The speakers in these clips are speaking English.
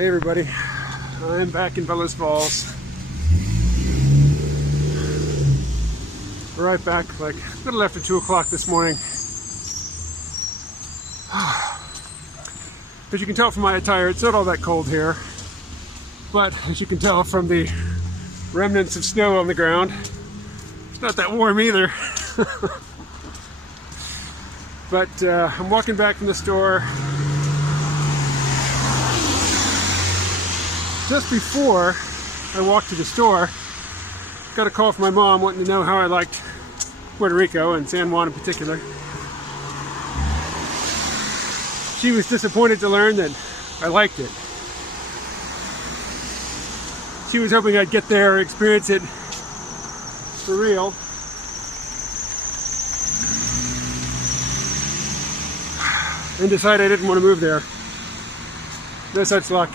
Hey everybody, I'm back in Bellows Falls. Right back like a little after 2 o'clock this morning. As you can tell from my attire, it's not all that cold here. But as you can tell from the remnants of snow on the ground, it's not that warm either. But I'm walking back from the store. Just before I walked to the store, got a call from my mom wanting to know how I liked Puerto Rico and San Juan in particular. She was disappointed to learn that I liked it. She was hoping I'd get there, experience it for real. And decide I didn't want to move there. No such luck.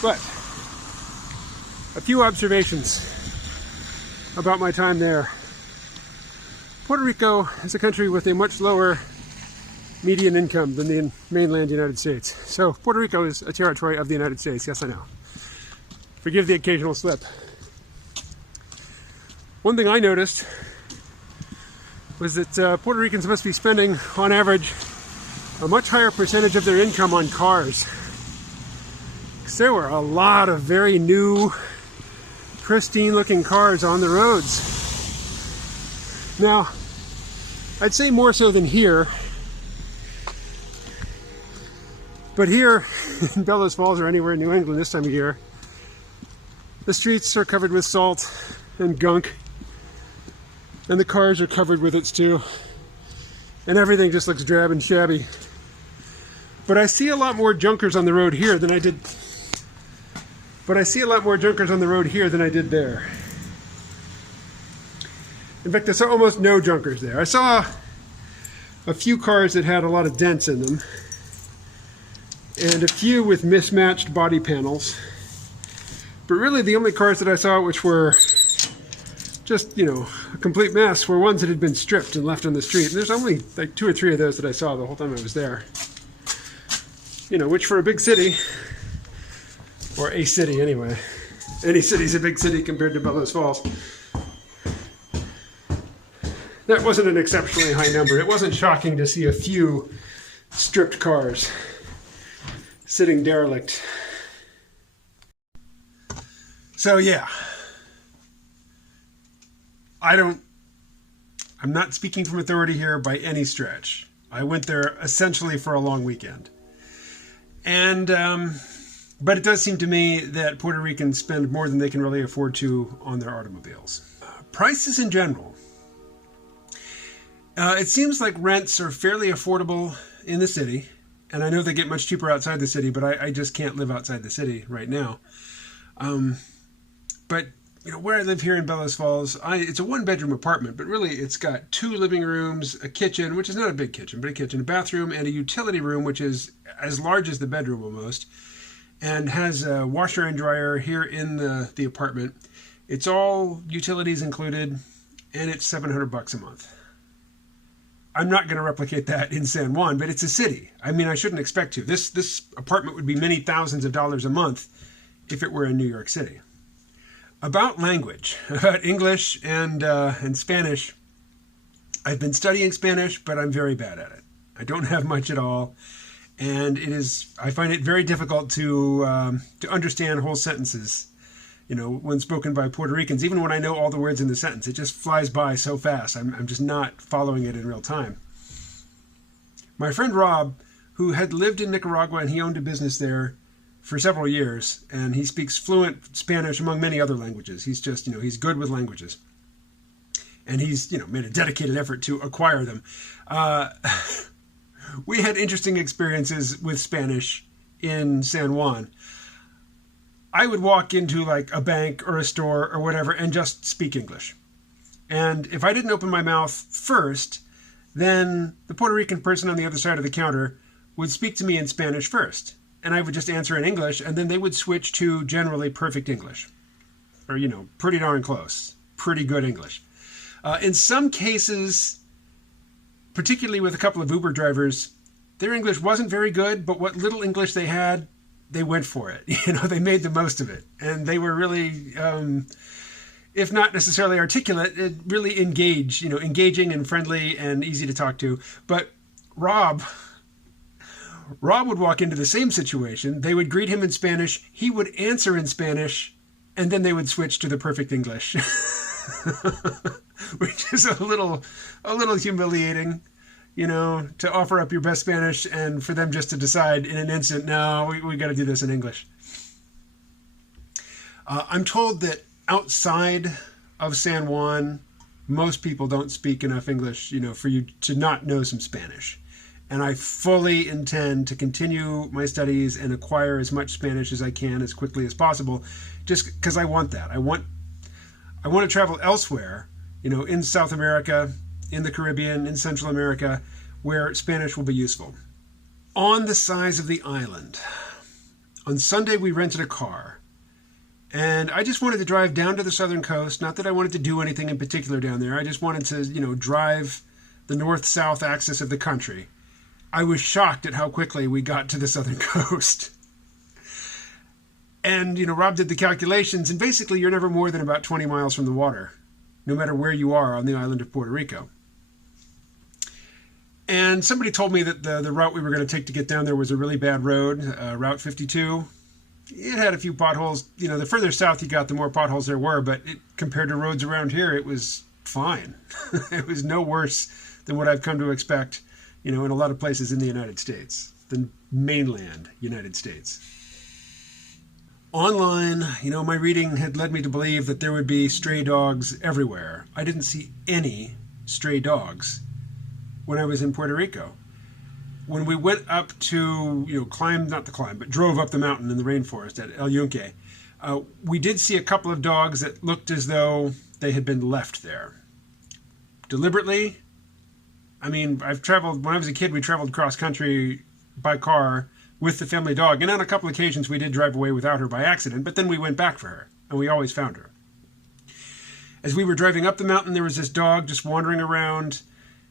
But a few observations about my time there. Puerto Rico is a country with a much lower median income than the mainland United States. So Puerto Rico is a territory of the United States, yes I know. Forgive the occasional slip. One thing I noticed was that Puerto Ricans must be spending, on average, a much higher percentage of their income on cars. There were a lot of very new, pristine looking cars on the roads. Now, I'd say more so than here, but here in Bellows Falls or anywhere in New England this time of year, the streets are covered with salt and gunk, and the cars are covered with it too, and everything just looks drab and shabby. But I see a lot more junkers on the road here than I did. I did there. In fact, I saw almost no junkers there. I saw a few cars that had a lot of dents in them, and a few with mismatched body panels. But really the only cars that I saw which were just, you know, a complete mess were ones that had been stripped and left on the street. And there's only like 2 or 3 of those that I saw the whole time I was there. You know, which for a big city, or a city anyway. Any city's a big city compared to Bellows Falls. That wasn't an exceptionally high number. It wasn't shocking to see a few stripped cars sitting derelict. So yeah, I'm not speaking from authority here by any stretch. I went there essentially for a long weekend. And but it does seem to me that Puerto Ricans spend more than they can really afford to on their automobiles. Prices in general. It seems like rents are fairly affordable in the city. And I know they get much cheaper outside the city, but I just can't live outside the city right now. But you know, where I live here in Bellows Falls, it's a 1-bedroom apartment, but really it's got 2 living rooms, a kitchen, which is not a big kitchen, but a kitchen, a bathroom, and a utility room, which is as large as the bedroom almost, and has a washer and dryer here in the apartment. It's all utilities included, and it's $700 a month. I'm not going to replicate that in San Juan, but it's a city. I mean, I shouldn't expect to. This apartment would be many thousands of dollars a month if it were in New York City. About language, about English and Spanish, I've been studying Spanish, but I'm very bad at it. I don't have much at all, and I find it very difficult to understand whole sentences, you know, when spoken by Puerto Ricans. Even when I know all the words in the sentence, it just flies by so fast. I'm just not following it in real time. My friend Rob, who had lived in Nicaragua and he owned a business there for several years, and he speaks fluent Spanish among many other languages. He's just, you know, he's good with languages. And he's, you know, made a dedicated effort to acquire them. We had interesting experiences with Spanish in San Juan. I would walk into like a bank or a store or whatever and just speak English. And if I didn't open my mouth first, then the Puerto Rican person on the other side of the counter would speak to me in Spanish first. And I would just answer in English, and then they would switch to generally perfect English. Or, you know, pretty darn close. Pretty good English. In some cases, particularly with a couple of Uber drivers, Their English wasn't very good, but what little English they had, they went for it. They made the most of it. And they were really, if not necessarily articulate, really engaging and friendly and easy to talk to. But Rob would walk into the same situation. They would greet him in Spanish. He would answer in Spanish, and then they would switch to the perfect English, which is a little humiliating, to offer up your best Spanish and for them just to decide in an instant, no, we got to do this in English. I'm told that outside of San Juan, most people don't speak enough English, for you to not know some Spanish. And I fully intend to continue my studies and acquire as much Spanish as I can as quickly as possible, just because I want that. I want to travel elsewhere, in South America, in the Caribbean, in Central America, where Spanish will be useful. On the size of the island, on Sunday we rented a car, and I just wanted to drive down to the southern coast. Not that I wanted to do anything in particular down there. I just wanted to, drive the north-south axis of the country. I was shocked at how quickly we got to the southern coast. And, Rob did the calculations, and basically you're never more than about 20 miles from the water, no matter where you are on the island of Puerto Rico. And somebody told me that the route we were going to take to get down there was a really bad road, Route 52. It had a few potholes. The further south you got, the more potholes there were, but compared to roads around here, it was fine. It was no worse than what I've come to expect, in a lot of places in the United States, the mainland United States. Online, my reading had led me to believe that there would be stray dogs everywhere. I didn't see any stray dogs when I was in Puerto Rico. When we went up to, drove up the mountain in the rainforest at El Yunque, we did see a couple of dogs that looked as though they had been left there. Deliberately. I've traveled, when I was a kid, we traveled cross country by car with the family dog, and on a couple of occasions we did drive away without her by accident, but then we went back for her, and we always found her. As we were driving up the mountain, there was this dog just wandering around,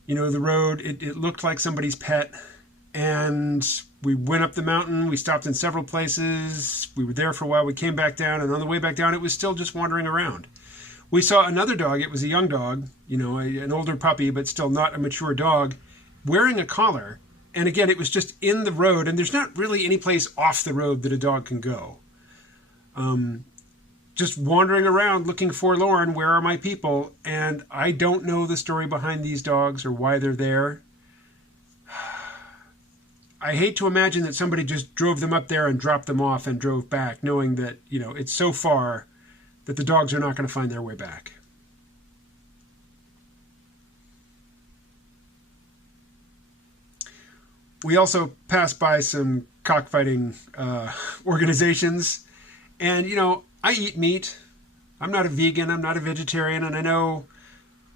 the road. It looked like somebody's pet, and we went up the mountain. We stopped in several places. We were there for a while. We came back down, and on the way back down, it was still just wandering around. We saw another dog. It was a young dog, an older puppy, but still not a mature dog, wearing a collar. And again, it was just in the road, and there's not really any place off the road that a dog can go. Just wandering around looking forlorn, where are my people? And I don't know the story behind these dogs or why they're there. I hate to imagine that somebody just drove them up there and dropped them off and drove back, knowing that, it's so far that the dogs are not going to find their way back. We also passed by some cockfighting organizations, and, I eat meat. I'm not a vegan, I'm not a vegetarian, and I know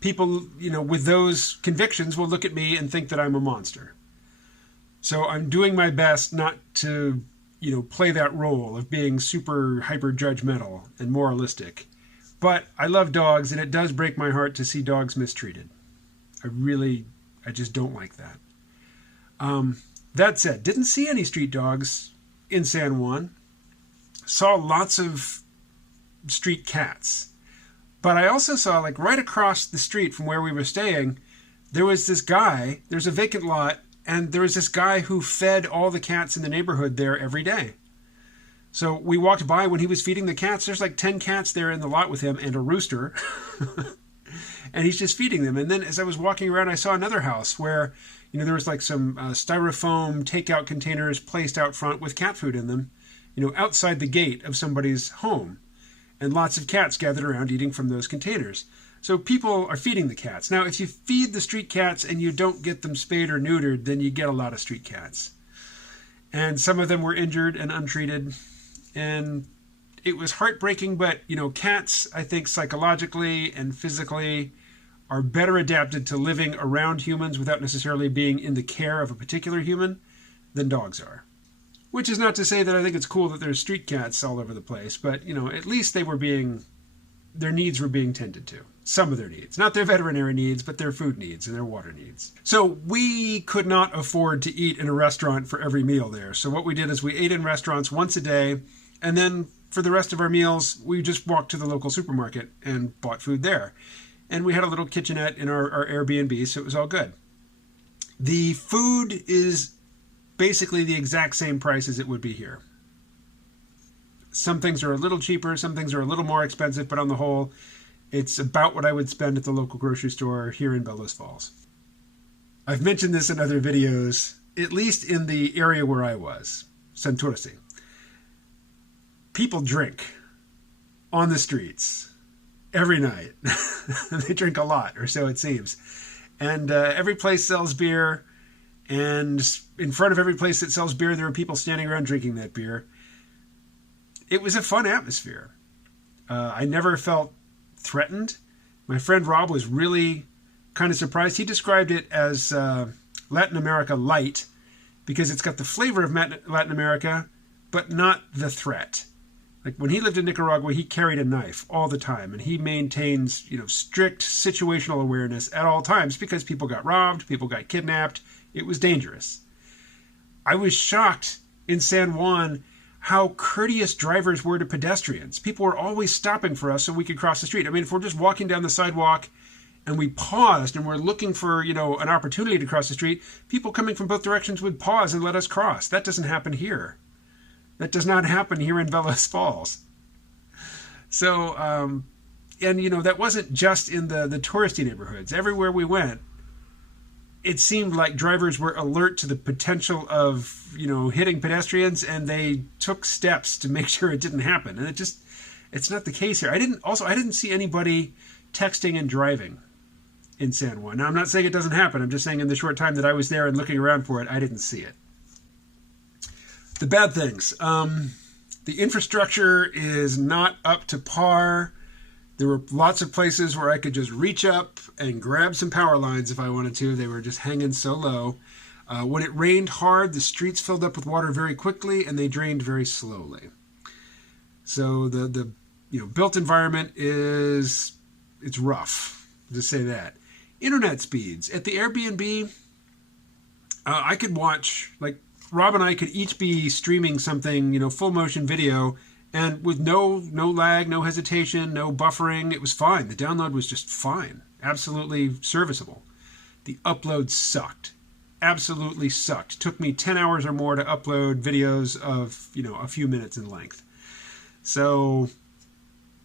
people, with those convictions will look at me and think that I'm a monster. So I'm doing my best not to, play that role of being super hyper judgmental and moralistic. But I love dogs, and it does break my heart to see dogs mistreated. I just don't like that. That said, didn't see any street dogs in San Juan. Saw lots of street cats. But I also saw, right across the street from where we were staying, there was this guy, there's a vacant lot, and there was this guy who fed all the cats in the neighborhood there every day. So we walked by when he was feeding the cats. There's 10 cats there in the lot with him and a rooster. And he's just feeding them. And then as I was walking around, I saw another house where, there was some styrofoam takeout containers placed out front with cat food in them, outside the gate of somebody's home. And lots of cats gathered around eating from those containers. So people are feeding the cats. Now, if you feed the street cats and you don't get them spayed or neutered, then you get a lot of street cats. And some of them were injured and untreated. And it was heartbreaking, but, cats, I think, psychologically and physically are better adapted to living around humans without necessarily being in the care of a particular human than dogs are. Which is not to say that I think it's cool that there's street cats all over the place, but, at least they were being their needs were being tended to. Some of their needs. Not their veterinary needs, but their food needs and their water needs. So we could not afford to eat in a restaurant for every meal there. So what we did is we ate in restaurants once a day, and then for the rest of our meals, we just walked to the local supermarket and bought food there. And we had a little kitchenette in our Airbnb, so it was all good. The food is basically the exact same price as it would be here. Some things are a little cheaper, some things are a little more expensive, but on the whole, it's about what I would spend at the local grocery store here in Bellows Falls. I've mentioned this in other videos, at least in the area where I was, Santurce. People drink on the streets every night. They drink a lot, or so it seems. And every place sells beer, and in front of every place that sells beer, there are people standing around drinking that beer. It was a fun atmosphere. I never felt threatened. My friend Rob was really kind of surprised. He described it as Latin America light because it's got the flavor of Latin America, but not the threat. Like when he lived in Nicaragua, he carried a knife all the time, and he maintains, strict situational awareness at all times because people got robbed, people got kidnapped. It was dangerous. I was shocked in San Juan how courteous drivers were to pedestrians. People were always stopping for us so we could cross the street. I mean, if we're just walking down the sidewalk and we paused and we're looking for, an opportunity to cross the street, people coming from both directions would pause and let us cross. That doesn't happen here. That does not happen here in Bellows Falls. So, that wasn't just in the touristy neighborhoods. Everywhere we went, it seemed like drivers were alert to the potential of, hitting pedestrians, and they took steps to make sure it didn't happen. And it's not the case here. I didn't see anybody texting and driving in San Juan. Now, I'm not saying it doesn't happen. I'm just saying in the short time that I was there and looking around for it, I didn't see it. The bad things. The infrastructure is not up to par. There were lots of places where I could just reach up and grab some power lines if I wanted to. They were just hanging so low. When it rained hard, the streets filled up with water very quickly, and they drained very slowly. So the built environment it's rough, to say that. Internet speeds. At the Airbnb, I could watch, Rob and I could each be streaming something, full motion video, and with no lag, no hesitation, no buffering, it was fine. The download was just fine. Absolutely serviceable. The upload sucked. Absolutely sucked. Took me 10 hours or more to upload videos of, a few minutes in length. So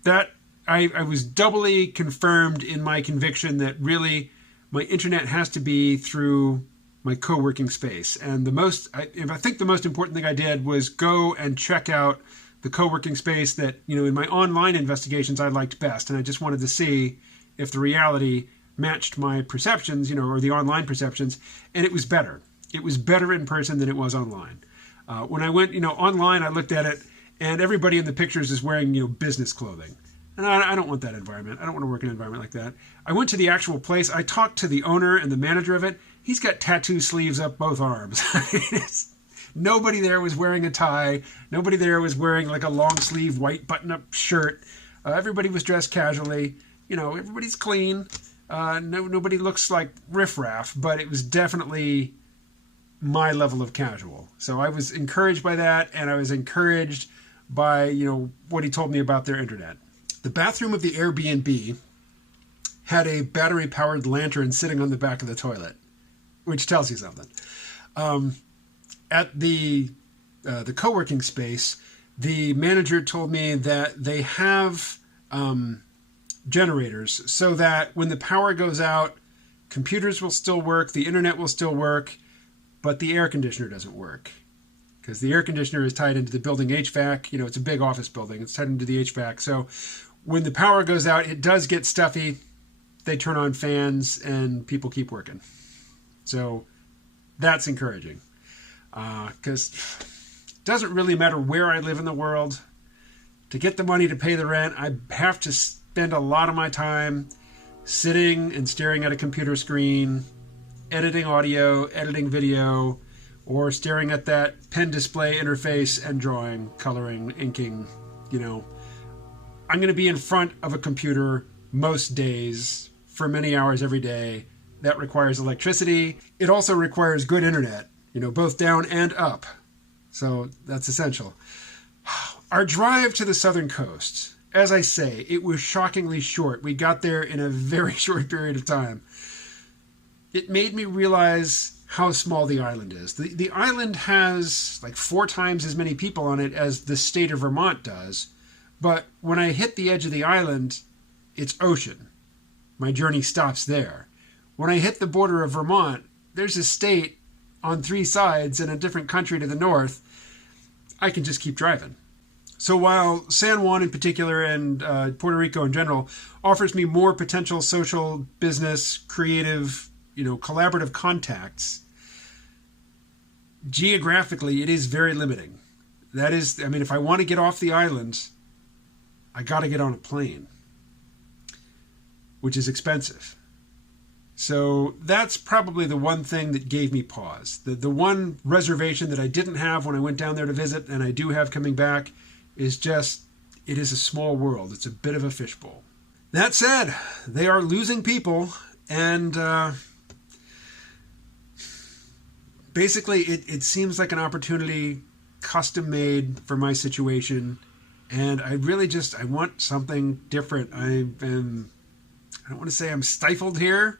that I was doubly confirmed in my conviction that really my internet has to be through my co-working space. And I think the most important thing I did was go and check out the co-working space that, in my online investigations I liked best. And I just wanted to see if the reality matched my perceptions, or the online perceptions. And it was better. It was better in person than it was online. When I went, online, I looked at it, and everybody in the pictures is wearing, business clothing. And I don't want that environment. I don't want to work in an environment like that. I went to the actual place. I talked to the owner and the manager of it. He's got tattoo sleeves up both arms. Nobody there was wearing a tie. Nobody there was wearing a long sleeve white button-up shirt. Everybody was dressed casually. Everybody's clean. Nobody looks like riffraff, but it was definitely my level of casual. So I was encouraged by that, and I was encouraged by, what he told me about their internet. The bathroom of the Airbnb had a battery-powered lantern sitting on the back of the toilet, which tells you something. At the co-working space, the manager told me that they have generators so that when the power goes out, computers will still work, the internet will still work, but the air conditioner doesn't work. Because the air conditioner is tied into the building HVAC. It's a big office building. It's tied into the HVAC. So when the power goes out, it does get stuffy. They turn on fans and people keep working. So that's encouraging. Because it doesn't really matter where I live in the world. To get the money to pay the rent, I have to spend a lot of my time sitting and staring at a computer screen, editing audio, editing video, or staring at that pen display interface and drawing, coloring, inking, I'm going to be in front of a computer most days for many hours every day. That requires electricity. It also requires good internet, both down and up. So that's essential. Our drive to the southern coast, as I say, it was shockingly short. We got there in a very short period of time. It made me realize how small the island is. The island has like 4 times as many people on it as the state of Vermont does. But when I hit the edge of the island, it's ocean. My journey stops there. When I hit the border of Vermont, there's a state on 3 sides and a different country to the north. I can just keep driving. So while San Juan in particular and Puerto Rico in general offers me more potential social, business, creative, collaborative contacts, geographically it is very limiting. That is, if I want to get off the island, I got to get on a plane, which is expensive. So that's probably the one thing that gave me pause. The one reservation that I didn't have when I went down there to visit, and I do have coming back, is just, it is a small world. It's a bit of a fishbowl. That said, they are losing people, and basically it seems like an opportunity custom made for my situation, and I really I want something different. I don't want to say I'm stifled here,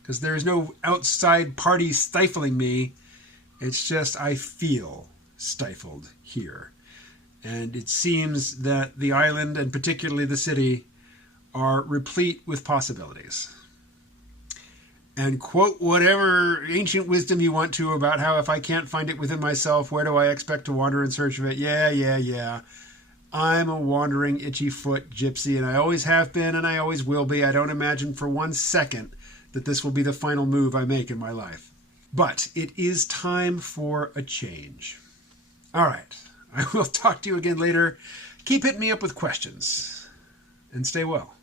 because there is no outside party stifling me. It's just I feel stifled here. And it seems that the island, and particularly the city, are replete with possibilities. And quote whatever ancient wisdom you want to about how if I can't find it within myself, where do I expect to wander in search of it? Yeah. I'm a wandering, itchy foot gypsy, and I always have been, and I always will be. I don't imagine for 1 second that this will be the final move I make in my life. But it is time for a change. All right. I will talk to you again later. Keep hitting me up with questions, and stay well.